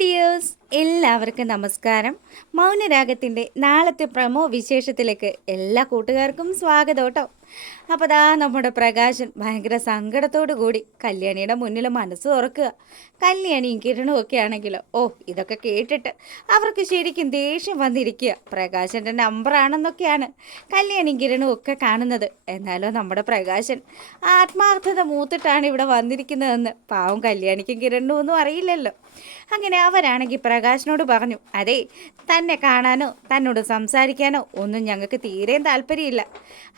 Dears, എല്ലാവർക്കും നമസ്കാരം. മൗനരാഗത്തിൻ്റെ നാളത്തെ പ്രമോ വിശേഷത്തിലേക്ക് എല്ലാ കൂട്ടുകാർക്കും സ്വാഗതം കേട്ടോ. അപ്പോൾ നമ്മുടെ പ്രകാശൻ ഭയങ്കര സങ്കടത്തോടു കൂടി കല്യാണിയുടെ മുന്നിൽ മനസ്സ് തുറക്കുക. കല്യാണിയും കിരണും ഒക്കെ ആണെങ്കിലോ ഇതൊക്കെ കേട്ടിട്ട് അവർക്ക് ശരിക്കും ദേഷ്യം വന്നിരിക്കുക. പ്രകാശൻ്റെ നമ്പറാണെന്നൊക്കെയാണ് കല്യാണിയും കിരണും ഒക്കെ കാണുന്നത്. എന്നാലോ നമ്മുടെ പ്രകാശൻ ആത്മാർത്ഥത മൂത്തിട്ടാണ് ഇവിടെ വന്നിരിക്കുന്നതെന്ന് പാവം കല്യാണിക്കും കിരണും ഒന്നും അറിയില്ലല്ലോ. അങ്ങനെ അവരാണെങ്കിൽ പ്രകാശിനോട് പറഞ്ഞു, അതെ, തന്നെ കാണാനോ തന്നോട് സംസാരിക്കാനോ ഒന്നും ഞങ്ങൾക്ക് തീരെ താല്പര്യമില്ല.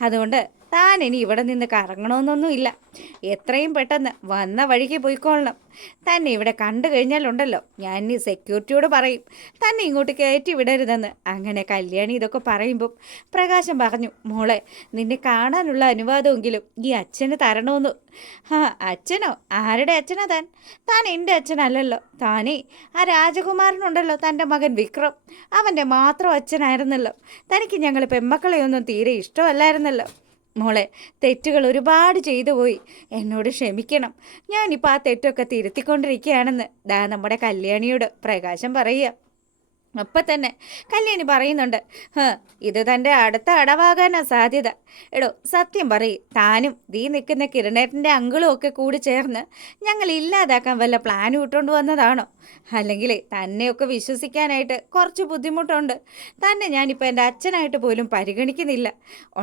അതുകൊണ്ട് താൻ ഇനി ഇവിടെ നിന്ന് കറങ്ങണമെന്നൊന്നുമില്ല. എത്രയും പെട്ടെന്ന് വന്ന വഴിക്ക് പോയിക്കൊള്ളണം. തന്നെ ഇവിടെ കണ്ടു കഴിഞ്ഞാലുണ്ടല്ലോ, ഞാൻ ഇനി സെക്യൂരിറ്റിയോട് പറയും തന്നെ ഇങ്ങോട്ട് കയറ്റി വിടരുതെന്ന്. അങ്ങനെ കല്യാണി ഇതൊക്കെ പറയുമ്പം പ്രകാശം പറഞ്ഞു, മോളെ, നിന്നെ കാണാനുള്ള അനുവാദമെങ്കിലും ഈ അച്ഛന് തരണമെന്ന്. അച്ഛനോ? ആരുടെ അച്ഛനാ താൻ? താൻ എൻ്റെ അച്ഛനല്ലല്ലോ. താനേ ആ രാജകുമാരനുണ്ടല്ലോ, തൻ്റെ മകൻ വിക്രം, അവൻ്റെ മാത്രം അച്ഛനായിരുന്നല്ലോ. തനിക്ക് ഞങ്ങൾ പെമ്മക്കളെയൊന്നും തീരെ ഇഷ്ടമല്ലായിരുന്നല്ലോ. മോളെ, തെറ്റുകൾ ഒരുപാട് ചെയ്തു പോയി, എന്നോട് ക്ഷമിക്കണം. ഞാനിപ്പോൾ ആ തെറ്റൊക്കെ തിരുത്തിക്കൊണ്ടിരിക്കുകയാണെന്ന് നമ്മുടെ കല്യാണിയോട് പ്രകാശം പറയുക. അപ്പം തന്നെ കല്യാണി പറയുന്നുണ്ട്, ഇത് തൻ്റെ അടുത്ത അടവാകാനാ സാധ്യത. എടോ, സത്യം പറയും, താനും നിൽക്കുന്ന കിരണേട്ടൻ്റെ അങ്കിളും ഒക്കെ കൂടി ചേർന്ന് ഞങ്ങൾ ഇല്ലാതാക്കാൻ വല്ല പ്ലാനും ഇട്ടുകൊണ്ട് വന്നതാണോ? അല്ലെങ്കിൽ തന്നെയൊക്കെ വിശ്വസിക്കാനായിട്ട് കുറച്ച് ബുദ്ധിമുട്ടുണ്ട്. തന്നെ ഞാനിപ്പോൾ എൻ്റെ അച്ഛനായിട്ട് പോലും പരിഗണിക്കുന്നില്ല.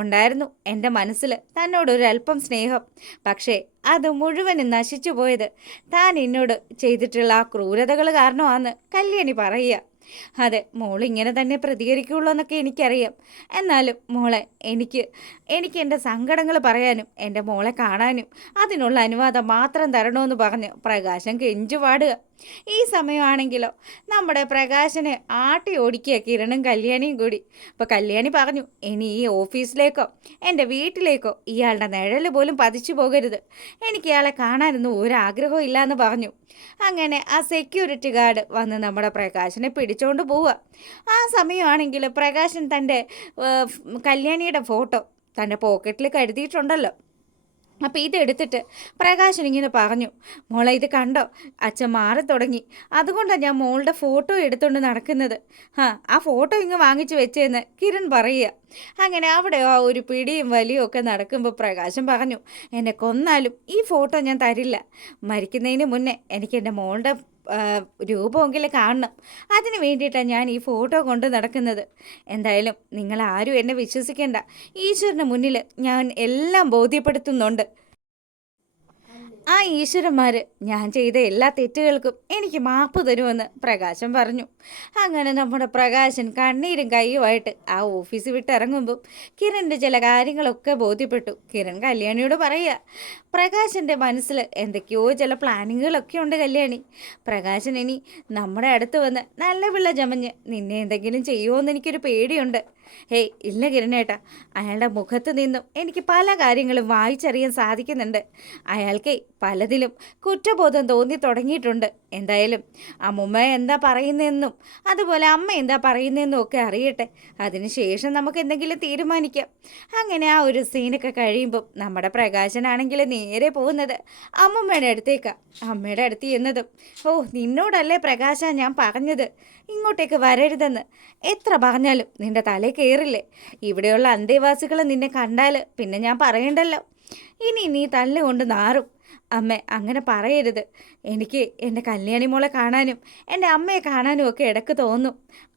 ഉണ്ടായിരുന്നു എൻ്റെ മനസ്സിൽ തന്നോടൊരല്പം സ്നേഹം. പക്ഷേ അത് മുഴുവനും നശിച്ചു പോയത് താൻ എന്നോട് ചെയ്തിട്ടുള്ള ആ ക്രൂരതകൾ കാരണമാണെന്ന് കല്യാണി പറയുക. അതെ, മോളിങ്ങനെ തന്നെ പ്രതികരിക്കുള്ളൂ എന്നൊക്കെ എനിക്കറിയാം. എന്നാലും മോളെ, എനിക്ക് എൻ്റെ സങ്കടങ്ങൾ പറയാനും എൻ്റെ മോളെ കാണാനും അതിനുള്ള അനുവാദം മാത്രം തരണമെന്ന് പറഞ്ഞ് പ്രകാശൻ കെഞ്ചുപാടുക. ഈ സമയമാണെങ്കിലോ നമ്മുടെ പ്രകാശനെ ആട്ടി ഓടിക്കുക കിരണും കല്യാണിയും കൂടി. അപ്പോൾ കല്യാണി പറഞ്ഞു, ഇനി ഈ ഓഫീസിലേക്കോ എൻ്റെ വീട്ടിലേക്കോ ഇയാളുടെ നിഴൽ പോലും പതിച്ചു പോകരുത്. എനിക്ക് ഇയാളെ കാണാനൊന്നും ഒരാഗ്രഹവും ഇല്ലയെന്ന് പറഞ്ഞു. അങ്ങനെ ആ സെക്യൂരിറ്റി ഗാർഡ് വന്ന് നമ്മുടെ പ്രകാശനെ പിടിച്ചുകൊണ്ട് പോവുക. ആ സമയമാണെങ്കിൽ പ്രകാശൻ തൻ്റെ കല്യാണിയുടെ ഫോട്ടോ തൻ്റെ പോക്കറ്റിൽ കരുതിയിട്ടുണ്ടല്ലോ. അപ്പോൾ ഇതെടുത്തിട്ട് പ്രകാശൻ ഇങ്ങനെ പറഞ്ഞു, മോളെ, ഇത് കണ്ടോ, അച്ഛൻ മാറി തുടങ്ങി. അതുകൊണ്ടാണ് ഞാൻ മോളുടെ ഫോട്ടോ എടുത്തുകൊണ്ട് നടക്കുന്നത്. ആ ഫോട്ടോ ഇങ്ങ് വാങ്ങിച്ചു വെച്ചതെന്ന് കിരൺ പറയുക. അങ്ങനെ അവിടെ ആ ഒരു പിടിയും വലിയും ഒക്കെ നടക്കുമ്പോൾ പ്രകാശൻ പറഞ്ഞു, എന്നെ കൊന്നാലും ഈ ഫോട്ടോ ഞാൻ തരില്ല. മരിക്കുന്നതിന് മുന്നേ എനിക്ക് എൻ്റെ മോളുടെ രൂപമെങ്കിലും കാണണം. അതിന് വേണ്ടിയിട്ടാണ് ഞാൻ ഈ ഫോട്ടോ കൊണ്ട് നടക്കുന്നത്. എന്തായാലും നിങ്ങളാരും എന്നെ വിശ്വസിക്കേണ്ട. ഈശ്വരന് മുന്നിൽ ഞാൻ എല്ലാം ബോധ്യപ്പെടുത്തുന്നുണ്ട്. ആ ഈശ്വരന്മാർ ഞാൻ ചെയ്ത എല്ലാ തെറ്റുകൾക്കും എനിക്ക് മാപ്പ് തരുമെന്ന് പ്രകാശൻ പറഞ്ഞു. അങ്ങനെ നമ്മുടെ പ്രകാശൻ കണ്ണീരും കൈയുമായിട്ട് ആ ഓഫീസ് വിട്ടിറങ്ങുമ്പം കിരണിൻ്റെ ചില കാര്യങ്ങളൊക്കെ ബോധ്യപ്പെട്ടു. കിരൺ കല്യാണിയോട് പറയുക, പ്രകാശൻ്റെ മനസ്സിൽ എന്തൊക്കെയോ ചില പ്ലാനിങ്ങുകളൊക്കെ ഉണ്ട് കല്യാണി. പ്രകാശൻ ഇനി നമ്മുടെ അടുത്ത് വന്ന് നല്ല പിള്ള ചമഞ്ഞ് നിന്നെ എന്തെങ്കിലും ചെയ്യുമോ എന്ന് എനിക്കൊരു പേടിയുണ്ട്. ഹേയ്, ഇല്ല കിരണേട്ടാ, അയാളുടെ മുഖത്ത് നിന്നും എനിക്ക് പല കാര്യങ്ങളും വായിച്ചറിയാൻ സാധിക്കുന്നുണ്ട്. അയാൾക്ക് പലതിലും കുറ്റബോധം തോന്നി തുടങ്ങിയിട്ടുണ്ട്. എന്തായാലും അമ്മുമ്മ എന്താ പറയുന്നതെന്നും അതുപോലെ അമ്മ എന്താ പറയുന്നതെന്നും ഒക്കെ അറിയട്ടെ. അതിനുശേഷം നമുക്ക് എന്തെങ്കിലും തീരുമാനിക്കാം. അങ്ങനെ ആ ഒരു സീനൊക്കെ കഴിയുമ്പം നമ്മുടെ പ്രകാശനാണെങ്കിൽ നേരെ പോകുന്നത് അമ്മുമ്മയുടെ അടുത്തേക്കാണ്. അമ്മയുടെ അടുത്ത് ചെന്നതും, നിന്നോടല്ലേ പ്രകാശ ഞാൻ പറഞ്ഞത് ഇങ്ങോട്ടേക്ക് വരരുതെന്ന്. എത്ര പറഞ്ഞാലും നിൻ്റെ തലേ കയറില്ലേ. ഇവിടെയുള്ള അന്തേവാസികൾ നിന്നെ കണ്ടാൽ പിന്നെ ഞാൻ പറയണ്ടല്ലോ. ഇനി നീ തല്ലുകൊണ്ട് നാറും. അമ്മ, അങ്ങനെ പറയരുത്. എനിക്ക് എൻ്റെ കല്യാണി മോളെ കാണാനും എൻ്റെ അമ്മയെ കാണാനും ഒക്കെ ഇടയ്ക്ക് തോന്നും.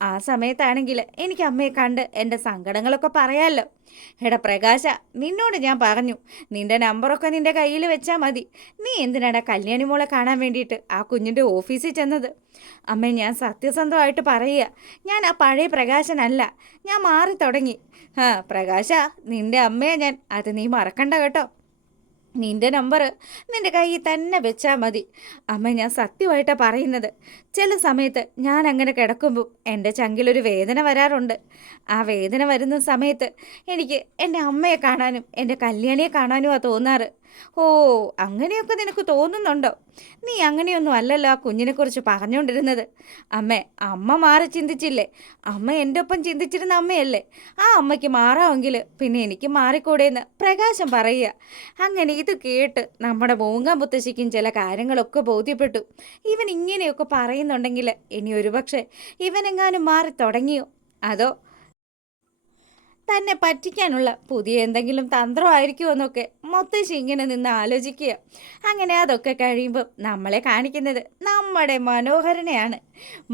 ആ സമയത്താണെങ്കിൽ എനിക്ക് അമ്മയെ കണ്ട് എൻ്റെ സങ്കടങ്ങളൊക്കെ പറയാമല്ലോ. എടാ പ്രകാശ, നിന്നോട് ഞാൻ പറഞ്ഞു, നിൻ്റെ നമ്പറൊക്കെ നിൻ്റെ കയ്യിൽ വെച്ചാൽ മതി. നീ എന്തിനാടാ കല്യാണി മോളെ കാണാൻ വേണ്ടിയിട്ട് ആ കുഞ്ഞിൻ്റെ ഓഫീസിൽ ചെന്നത്? അമ്മേ, ഞാൻ സത്യസന്ധമായിട്ട് പറയുക, ഞാൻ ആ പഴയ പ്രകാശനല്ല. ഞാൻ മാറി തുടങ്ങി. പ്രകാശ, നിൻ്റെ അമ്മയെ ഞാൻ, അത് നീ മറക്കണ്ട കേട്ടോ. നിൻ്റെ നമ്പർ നിൻ്റെ കയ്യിൽ തന്നെ വെച്ചാൽ മതി. അമ്മ, ഞാൻ സത്യമായിട്ടാണ് പറയുന്നത്. ചില സമയത്ത് ഞാൻ അങ്ങനെ കിടക്കുമ്പോൾ എൻ്റെ ചങ്കിലൊരു വേദന വരാറുണ്ട്. ആ വേദന വരുന്ന സമയത്ത് എനിക്ക് എൻ്റെ അമ്മയെ കാണാനും എൻ്റെ കല്യാണിയെ കാണാനുമാണ് തോന്നാറ്. ഓ, അങ്ങനെയൊക്കെ നിനക്ക് തോന്നുന്നുണ്ടോ? നീ അങ്ങനെയൊന്നും അല്ലല്ലോ ആ കുഞ്ഞിനെക്കുറിച്ച് പറഞ്ഞുകൊണ്ടിരുന്നത്. അമ്മേ, അമ്മ മാറി ചിന്തിച്ചില്ലേ? അമ്മ എൻ്റെ ഒപ്പം ചിന്തിച്ചിരുന്ന അമ്മയല്ലേ? ആ അമ്മയ്ക്ക് മാറാമെങ്കിൽ പിന്നെ എനിക്ക് മാറിക്കൂടെയെന്ന് പ്രകാശം പറയുക. അങ്ങനെ ഇത് കേട്ട് നമ്മുടെ മൂങ്ങ മുത്തശ്ശിക്കും ചില കാര്യങ്ങളൊക്കെ ബോധ്യപ്പെട്ടു. ഇവൻ ഇങ്ങനെയൊക്കെ പറയുന്നുണ്ടെങ്കിൽ ഇനി ഒരുപക്ഷെ ഇവനെങ്ങാനും മാറി തുടങ്ങിയോ? അതോ തന്നെ പറ്റിക്കാനുള്ള പുതിയ എന്തെങ്കിലും തന്ത്രമായിരിക്കുമോ എന്നൊക്കെ മുത്തശ്ശി ഇങ്ങനെ നിന്ന് ആലോചിക്കുക. അങ്ങനെ അതൊക്കെ കഴിയുമ്പോൾ നമ്മളെ കാണിക്കുന്നത് നമ്മുടെ മനോഹരനെയാണ്.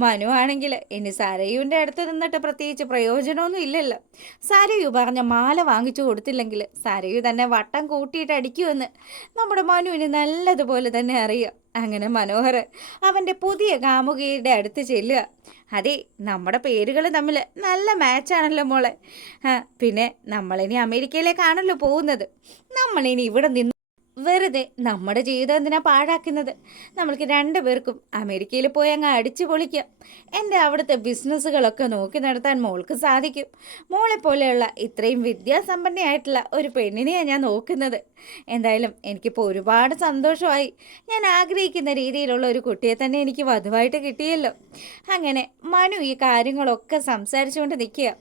മനു ആണെങ്കിൽ ഇനി സരയുവിൻ്റെ അടുത്ത് നിന്നിട്ട് പ്രത്യേകിച്ച് പ്രയോജനമൊന്നും ഇല്ലല്ലോ. സരയു പറഞ്ഞ മാല വാങ്ങിച്ചു കൊടുത്തില്ലെങ്കിൽ സരയു തന്നെ വട്ടം കൂട്ടിയിട്ട് അടിക്കുമെന്ന് നമ്മുടെ മനുവിന് നല്ലതുപോലെ തന്നെ അറിയാം. അങ്ങനെ മനോഹർ അവൻ്റെ പുതിയ കാമുകിയുടെ അടുത്ത് ചെല്ലുക. അതെ, നമ്മുടെ പേരുകൾ തമ്മിൽ നല്ല മാച്ചാണല്ലോ മോളെ. പിന്നെ നമ്മളിനി അമേരിക്കയിലേക്കാണല്ലോ പോകുന്നത്. നമ്മളിനി ഇവിടെ നിന്ന് വെറുതെ നമ്മുടെ ജീവിതം എന്തിനാ പാഴാക്കുന്നത്? നമ്മൾക്ക് രണ്ടുപേർക്കും അമേരിക്കയിൽ പോയി അങ്ങ് അടിച്ചു പൊളിക്കാം. എൻ്റെ അവിടുത്തെ ബിസിനസ്സുകളൊക്കെ നോക്കി നടത്താൻ മോൾക്ക് സാധിക്കും. മോളെപ്പോലെയുള്ള ഇത്രയും വിദ്യാസമ്പന്നയായിട്ടുള്ള ഒരു പെണ്ണിനെയാണ് ഞാൻ നോക്കുന്നത്. എന്തായാലും എനിക്കിപ്പോൾ ഒരുപാട് സന്തോഷമായി. ഞാൻ ആഗ്രഹിക്കുന്ന രീതിയിലുള്ള ഒരു കുട്ടിയെ തന്നെ എനിക്ക് വധുവായിട്ട് കിട്ടിയല്ലോ. അങ്ങനെ മനു ഈ കാര്യങ്ങളൊക്കെ സംസാരിച്ചുകൊണ്ട് നിൽക്കുക.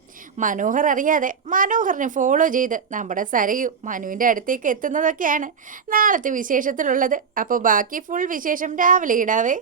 മനോഹർ അറിയാതെ മനോഹറിനെ ഫോളോ ചെയ്ത് നമ്മുടെ സരയു മനുവിൻ്റെ അടുത്തേക്ക് എത്തുന്നതൊക്കെയാണ് നാളത്തെ വിശേഷത്തിലുള്ളത്. അപ്പോൾ ബാക്കി ഫുൾ വിശേഷം രാവിലെ ഇടാവേ.